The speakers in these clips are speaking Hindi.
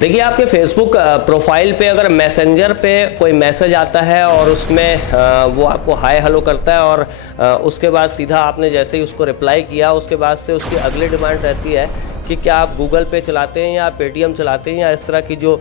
देखिए, आपके फेसबुक प्रोफाइल पे अगर मैसेंजर पे कोई मैसेज आता है और उसमें वो आपको हाय हेलो करता है और उसके बाद सीधा आपने जैसे ही उसको रिप्लाई किया, उसके बाद से उसकी अगली डिमांड रहती है कि क्या आप गूगल पे चलाते हैं या पेटीएम चलाते हैं या इस तरह की जो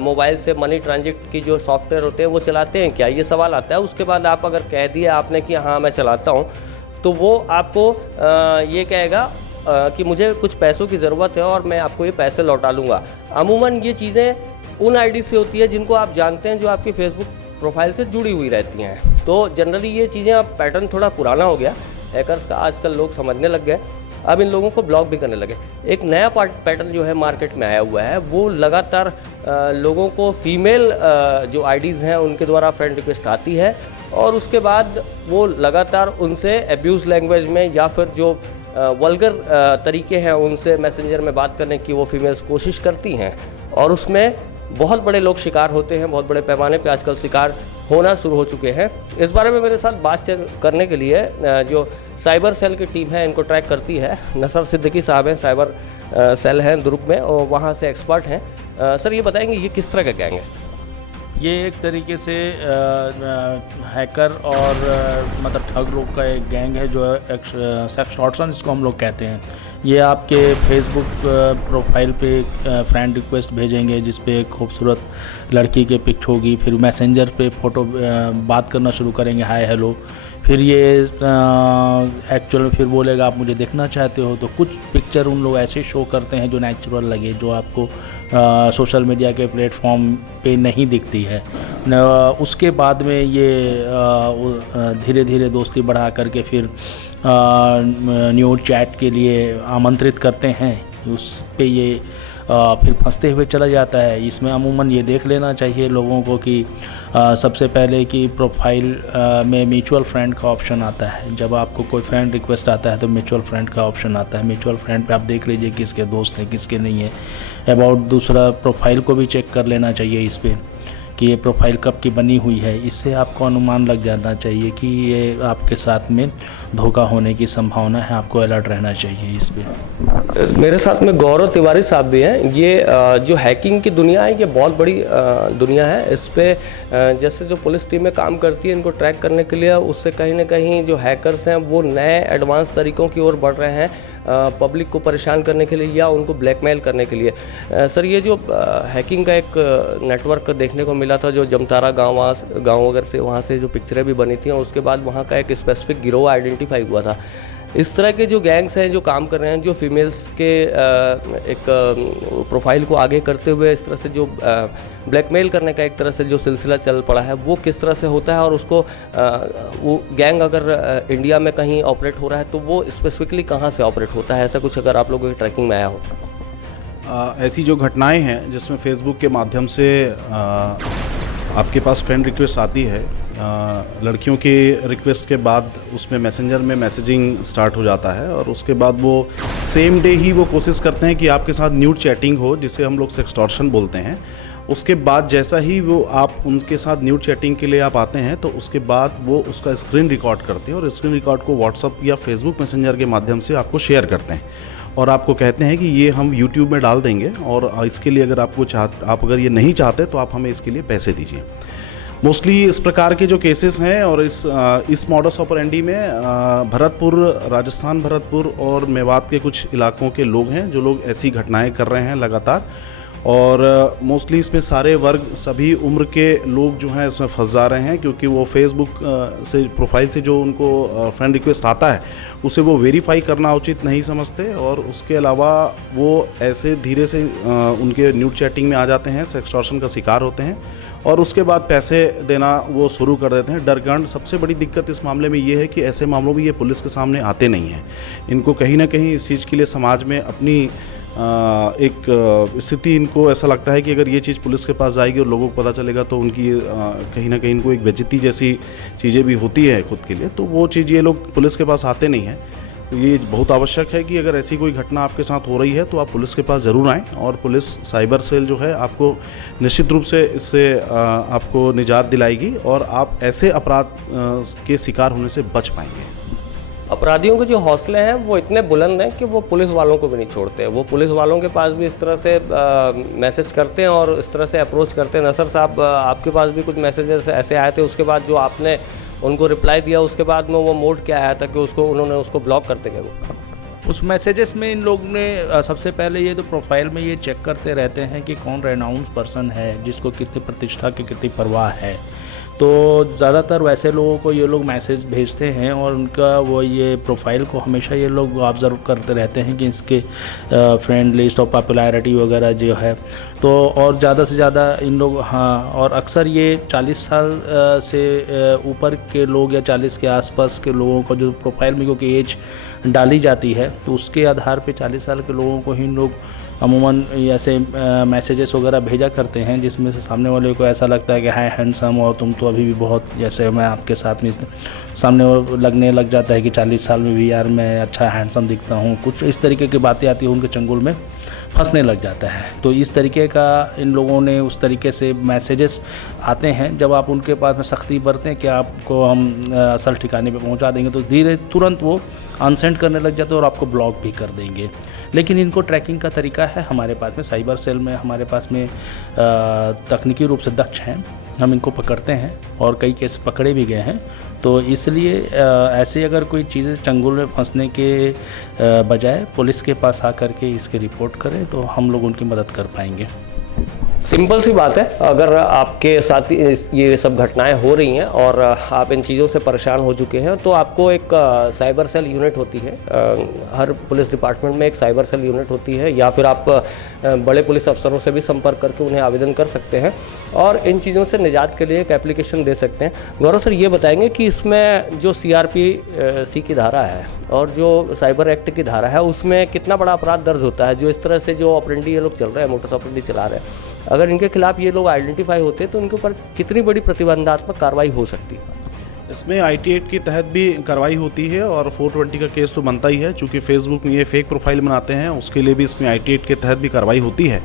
मोबाइल से मनी ट्रांजिट की जो सॉफ्टवेयर होते हैं वो चलाते हैं क्या, ये सवाल आता है। उसके बाद आप अगर कह दिया आपने कि हाँ मैं चलाता हूँ, तो वो आपको ये कहेगा कि मुझे कुछ पैसों की ज़रूरत है और मैं आपको ये पैसे लौटा लूँगा। अमूमन ये चीज़ें उन आईडी से होती है जिनको आप जानते हैं, जो आपकी फेसबुक प्रोफाइल से जुड़ी हुई रहती हैं। तो जनरली ये चीज़ें अब पैटर्न थोड़ा पुराना हो गया, हैकर्स का आजकल लोग समझने लग गए, अब इन लोगों को ब्लॉक भी करने लगे। एक नया पैटर्न जो है मार्केट में आया हुआ है, वो लगातार लोगों को फीमेल जो आईडीज़ हैं उनके द्वारा फ्रेंड रिक्वेस्ट आती है और उसके बाद वो लगातार उनसे एब्यूज़ लैंग्वेज में या फिर जो वल्गर तरीके हैं उनसे मैसेंजर में बात करने की वो फीमेल्स कोशिश करती हैं और उसमें बहुत बड़े लोग शिकार होते हैं, बहुत बड़े पैमाने पे आजकल शिकार होना शुरू हो चुके हैं। इस बारे में मेरे साथ बातचीत करने के लिए जो साइबर सेल की टीम है इनको ट्रैक करती है, नसर सिद्दीकी साहब हैं, साइबर सेल हैं दुर्ग में और वहाँ से एक्सपर्ट हैं। सर ये बताएंगे ये किस तरह का गैंग है? ये एक तरीके से हैकर और मतलब ठग लोग का एक गैंग है जो सेक्सटॉर्शन जिसको हम लोग कहते हैं। ये आपके फेसबुक प्रोफाइल पे फ्रेंड रिक्वेस्ट भेजेंगे जिस पे एक खूबसूरत लड़की के पिक्च होगी, फिर मैसेंजर पे फ़ोटो बात करना शुरू करेंगे हाय हेलो, फिर ये एक्चुअल में फिर बोलेगा आप मुझे देखना चाहते हो, तो कुछ पिक्चर उन लोग ऐसे शो करते हैं जो नेचुरल लगे, जो आपको सोशल मीडिया के प्लेटफॉर्म पे नहीं दिखती है। उसके बाद में ये धीरे धीरे दोस्ती बढ़ा करके फिर न्यूड चैट के लिए आमंत्रित करते हैं, उस पे ये फिर फंसते हुए चला जाता है। इसमें अमूमन ये देख लेना चाहिए लोगों को कि सबसे पहले कि प्रोफाइल में म्यूचुअल फ्रेंड का ऑप्शन आता है। जब आपको कोई फ्रेंड रिक्वेस्ट आता है तो म्यूचुअल फ्रेंड का ऑप्शन आता है। म्यूचुअल फ्रेंड पे आप देख लीजिए किसके दोस्त हैं किसके नहीं है। अबाउट दूसरा प्रोफाइल को भी चेक कर लेना चाहिए इस पर कि ये प्रोफाइल कब की बनी हुई है। इससे आपको अनुमान लग जाना चाहिए कि ये आपके साथ में धोखा होने की संभावना है, आपको अलर्ट रहना चाहिए इस पे। मेरे साथ में गौरव तिवारी साहब भी हैं। ये जो हैकिंग की दुनिया है ये बहुत बड़ी दुनिया है। इस पे जैसे जो पुलिस टीमें काम करती है इनको ट्रैक करने के लिए, उससे कहीं ना कहीं जो हैकर्स हैं वो नए एडवांस तरीक़ों की ओर बढ़ रहे हैं पब्लिक को परेशान करने के लिए या उनको ब्लैकमेल करने के लिए। सर ये जो हैकिंग का एक नेटवर्क देखने को मिला था जो जमतारा गाँव वगैरह से, वहाँ से जो पिक्चरें भी बनी थी और उसके बाद वहाँ का एक स्पेसिफिक गिरोह आइडेंटिफाई हुआ था। इस तरह के जो गैंग्स हैं जो काम कर रहे हैं, जो फीमेल्स के एक प्रोफाइल को आगे करते हुए इस तरह से जो ब्लैकमेल करने का एक तरह से जो सिलसिला चल पड़ा है वो किस तरह से होता है और उसको वो गैंग अगर इंडिया में कहीं ऑपरेट हो रहा है तो वो स्पेसिफिकली कहाँ से ऑपरेट होता है, ऐसा कुछ अगर आप लोगों की ट्रैकिंग में आया हो? ऐसी जो घटनाएं हैं जिसमें फेसबुक के माध्यम से आपके पास फ्रेंड रिक्वेस्ट आती है, लड़कियों की रिक्वेस्ट के बाद उसमें मैसेंजर में मैसेजिंग स्टार्ट हो जाता है और उसके बाद वो सेम डे ही वो कोशिश करते हैं कि आपके साथ न्यूड चैटिंग हो, जिसे हम लोग सेक्सटॉर्शन बोलते हैं। उसके बाद जैसा ही वो आप उनके साथ न्यूड चैटिंग के लिए आप आते हैं तो उसके बाद वो उसका स्क्रीन रिकॉर्ड करते हैं और स्क्रीन रिकॉर्ड को व्हाट्सअप या फेसबुक मैसेंजर के माध्यम से आपको शेयर करते हैं और आपको कहते हैं कि ये हम यूट्यूब में डाल देंगे और इसके लिए अगर आप अगर ये नहीं चाहते तो आप हमें इसके लिए पैसे दीजिए। मोस्टली इस प्रकार के जो केसेस हैं और इस मॉडस ऑपरेंडी में भरतपुर, राजस्थान भरतपुर और मेवात के कुछ इलाकों के लोग हैं जो लोग ऐसी घटनाएं कर रहे हैं लगातार। और मोस्टली इसमें सारे वर्ग, सभी उम्र के लोग जो हैं इसमें फंस जा रहे हैं क्योंकि वो फेसबुक से प्रोफाइल से जो उनको फ्रेंड रिक्वेस्ट आता है उसे वो वेरीफाई करना उचित नहीं समझते और उसके अलावा वो ऐसे धीरे से उनके न्यूड चैटिंग में आ जाते हैं, सेक्सटॉर्शन का शिकार होते हैं और उसके बाद पैसे देना वो शुरू कर देते हैं। डरकांड सबसे बड़ी दिक्कत इस मामले में ये है कि ऐसे मामलों में ये पुलिस के सामने आते नहीं हैं। इनको कहीं ना कहीं इस चीज़ के लिए समाज में अपनी एक स्थिति, इनको ऐसा लगता है कि अगर ये चीज़ पुलिस के पास जाएगी और लोगों को पता चलेगा तो उनकी कहीं ना कहीं इनको एक बेइज्जती जैसी चीज़ें भी होती है खुद के लिए, तो वो चीज़ ये लोग पुलिस के पास आते नहीं हैं। तो ये बहुत आवश्यक है कि अगर ऐसी कोई घटना आपके साथ हो रही है तो आप पुलिस के पास ज़रूर आएँ और पुलिस साइबर सेल जो है आपको निश्चित रूप से इससे आपको निजात दिलाएगी और आप ऐसे अपराध के शिकार होने से बच पाएंगे। अपराधियों के जो हौसले हैं वो इतने बुलंद हैं कि वो पुलिस वालों को भी नहीं छोड़ते। वो पुलिस वालों के पास भी इस तरह से मैसेज करते हैं और इस तरह से अप्रोच करते हैं। नसर साहब, आपके पास भी कुछ मैसेजेस ऐसे आए थे, उसके बाद जो आपने उनको रिप्लाई दिया उसके बाद में वो मोड क्या आया था कि उन्होंने उसको ब्लॉक करते गए? वो उस मैसेजेस में इन लोगों ने सबसे पहले ये तो प्रोफाइल में ये चेक करते रहते हैं कि कौन रेनाउंस पर्सन है, जिसको कितनी प्रतिष्ठा की कितनी परवाह है। तो ज़्यादातर वैसे लोगों को ये लोग मैसेज भेजते हैं और उनका वो ये प्रोफाइल को हमेशा ये लोग ऑब्ज़र्व करते रहते हैं कि इसके फ्रेंड लिस्ट और पॉपुलैरिटी वगैरह जो है। तो और ज़्यादा से ज़्यादा इन लोग, हाँ, और अक्सर ये 40 साल से ऊपर के लोग या 40 के आसपास के लोगों को जो प्रोफाइल में क्योंकि एज डाली जाती है तो उसके आधार पे 40 साल के लोगों को ही लोग अमूमन ऐसे मैसेजेस वगैरह भेजा करते हैं जिसमें से सामने वाले को ऐसा लगता है कि हाय हैंडसम और तुम तो अभी भी बहुत, जैसे मैं आपके साथ में सामने लगने लग जाता है कि 40 साल में भी यार मैं अच्छा हैंडसम दिखता हूँ, कुछ इस तरीके की बातें आती हैं, उनके चंगुल में फंसने लग जाता है। तो इस तरीके का इन लोगों ने उस तरीके से मैसेजेस आते हैं। जब आप उनके पास में सख्ती बरतें कि आपको हम असल ठिकाने पे पहुंचा देंगे तो तुरंत वो अनसेंड करने लग जाते हैं और आपको ब्लॉक भी कर देंगे। लेकिन इनको ट्रैकिंग का तरीका है हमारे पास में, साइबर सेल में हमारे पास में तकनीकी रूप से दक्ष हैं, हम इनको पकड़ते हैं और कई केस पकड़े भी गए हैं। तो इसलिए ऐसे अगर कोई चीज़ें चंगुल में फंसने के बजाय पुलिस के पास आकर के इसकी रिपोर्ट करें तो हम लोग उनकी मदद कर पाएंगे। सिंपल सी बात है, अगर आपके साथ ये सब घटनाएं हो रही हैं और आप इन चीज़ों से परेशान हो चुके हैं तो आपको एक साइबर सेल यूनिट होती है, हर पुलिस डिपार्टमेंट में एक साइबर सेल यूनिट होती है, या फिर आप बड़े पुलिस अफसरों से भी संपर्क करके उन्हें आवेदन कर सकते हैं और इन चीज़ों से निजात के लिए एक एप्लीकेशन दे सकते हैं। गौरव सर, ये बताएंगे कि इसमें जो CRPC की धारा है और जो साइबर एक्ट की धारा है उसमें कितना बड़ा अपराध दर्ज होता है? जो इस तरह से जो ऑपरेंडी ये लोग चल रहे हैं, मोटर्स ऑपरेंडी चला रहे हैं, अगर इनके खिलाफ ये लोग आइडेंटिफाई होते हैं तो इनके ऊपर कितनी बड़ी प्रतिबंधात्मक कार्रवाई हो सकती है? इसमें IT एक्ट के तहत भी कार्रवाई होती है और 420 का केस तो बनता ही है, चूँकि फेसबुक में ये फेक प्रोफाइल बनाते हैं उसके लिए भी इसमें IT एक्ट के तहत भी कार्रवाई होती है।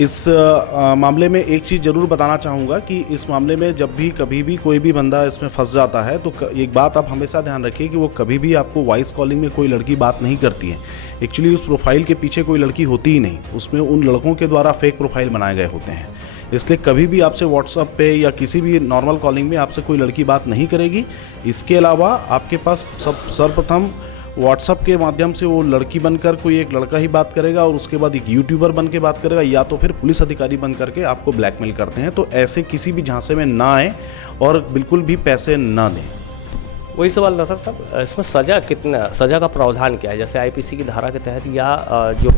इस मामले में एक चीज़ ज़रूर बताना चाहूँगा कि इस मामले में जब भी कभी भी कोई भी बंदा इसमें फंस जाता है तो एक बात आप हमेशा ध्यान रखिए कि वो कभी भी आपको वॉइस कॉलिंग में कोई लड़की बात नहीं करती है। एक्चुअली उस प्रोफाइल के पीछे कोई लड़की होती ही नहीं, उसमें उन लड़कों के द्वारा फेक प्रोफाइल बनाए गए होते हैं। इसलिए कभी भी आपसे व्हाट्सएप पे या किसी भी नॉर्मल कॉलिंग में आपसे कोई लड़की बात नहीं करेगी। इसके अलावा आपके पास सर्वप्रथम व्हाट्सएप के माध्यम से वो लड़की बनकर कोई एक लड़का ही बात करेगा और उसके बाद एक यूट्यूबर बन के बात करेगा या तो फिर पुलिस अधिकारी बन करके आपको ब्लैकमेल करते हैं। तो ऐसे किसी भी झांसे में ना आए और बिल्कुल भी पैसे ना दें। वही सवाल नसर साहब, इसमें सज़ा का प्रावधान क्या है? जैसे IPC की धारा के तहत या जो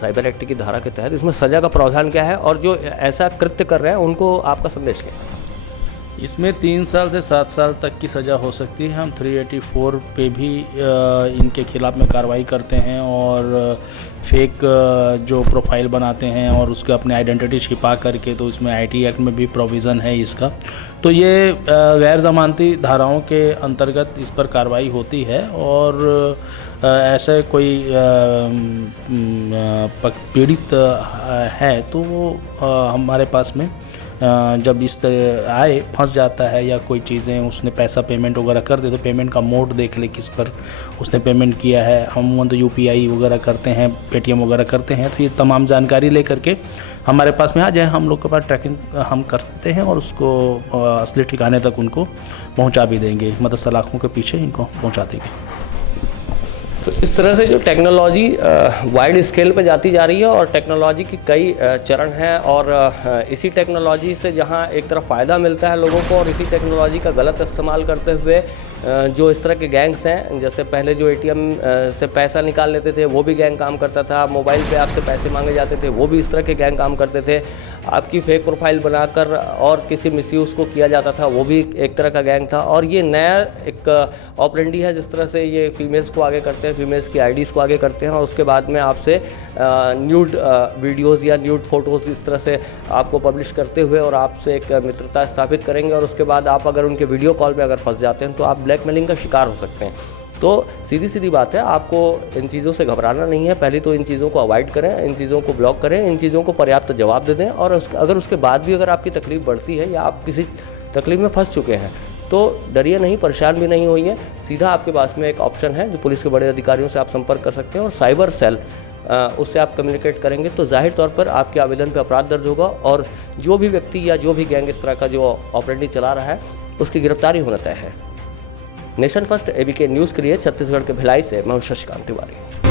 साइबर एक्ट की धारा के तहत इसमें सज़ा का प्रावधान क्या है और जो ऐसा कृत्य कर रहे हैं उनको आपका संदेश क्या है? इसमें 3 साल से 7 साल तक की सज़ा हो सकती है। हम 384 पे भी इनके खिलाफ में कार्रवाई करते हैं और फेक जो प्रोफाइल बनाते हैं और उसके अपने आइडेंटिटी छिपा करके, तो इसमें IT एक्ट में भी प्रोविज़न है इसका। तो ये गैर ज़मानती धाराओं के अंतर्गत इस पर कार्रवाई होती है और ऐसे कोई पीड़ित है तो वो हमारे पास में जब इस तरह आए फंस जाता है या कोई चीज़ें उसने पैसा पेमेंट वगैरह कर दे तो पेमेंट का मोड देख ले किस पर उसने पेमेंट किया है। हम तो UPI वगैरह करते हैं, Paytm वगैरह करते हैं, तो ये तमाम जानकारी ले करके हमारे पास में आ जाए, हम लोग के पास ट्रैकिंग हम करते हैं और उसको असली ठिकाने तक उनको पहुंचा भी देंगे, मतलब सलाखों के पीछे इनको पहुंचा देंगे। तो इस तरह से जो टेक्नोलॉजी वाइड स्केल पे जाती जा रही है और टेक्नोलॉजी की कई चरण हैं और इसी टेक्नोलॉजी से जहां एक तरफ फ़ायदा मिलता है लोगों को और इसी टेक्नोलॉजी का गलत इस्तेमाल करते हुए जो इस तरह के गैंग्स हैं, जैसे पहले जो ATM से पैसा निकाल लेते थे वो भी गैंग काम करता था, मोबाइल पे आपसे पैसे मांगे जाते थे वो भी इस तरह के गैंग काम करते थे, आपकी फेक प्रोफाइल बनाकर और किसी मिसयूज़ को किया जाता था वो भी एक तरह का गैंग था। और ये नया एक ऑपरेंडी है जिस तरह से ये फीमेल्स को आगे करते हैं, फीमेल्स की IDs को आगे करते हैं और उसके बाद में आपसे न्यूड वीडियोज़ या न्यूड फ़ोटोज़ इस तरह से आपको पब्लिश करते हुए और आपसे एक मित्रता स्थापित करेंगे और उसके बाद आप अगर उनके वीडियो कॉल में अगर फंस जाते हैं तो आप ब्लैकमेलिंग का शिकार हो सकते हैं। तो सीधी बात है, आपको इन चीज़ों से घबराना नहीं है। पहले तो इन चीज़ों को अवॉइड करें, इन चीज़ों को ब्लॉक करें, इन चीज़ों को पर्याप्त जवाब दे दें और अगर उसके बाद भी अगर आपकी तकलीफ़ बढ़ती है या आप किसी तकलीफ़ में फंस चुके हैं तो डरिए नहीं, परेशान भी नहीं होइए। सीधा आपके पास में एक ऑप्शन है जो पुलिस के बड़े अधिकारियों से आप संपर्क कर सकते हैं और साइबर सेल उससे आप कम्युनिकेट करेंगे तो जाहिर तौर पर आपके आवेदन पर अपराध दर्ज होगा और जो भी व्यक्ति या जो भी गैंग इस तरह का जो ऑपरेटिव चला रहा है उसकी गिरफ्तारी होना तय है। नेशन फर्स्ट ABK न्यूज़ के लिए छत्तीसगढ़ के भिलाई से मैं हूं शशिकांत तिवारी।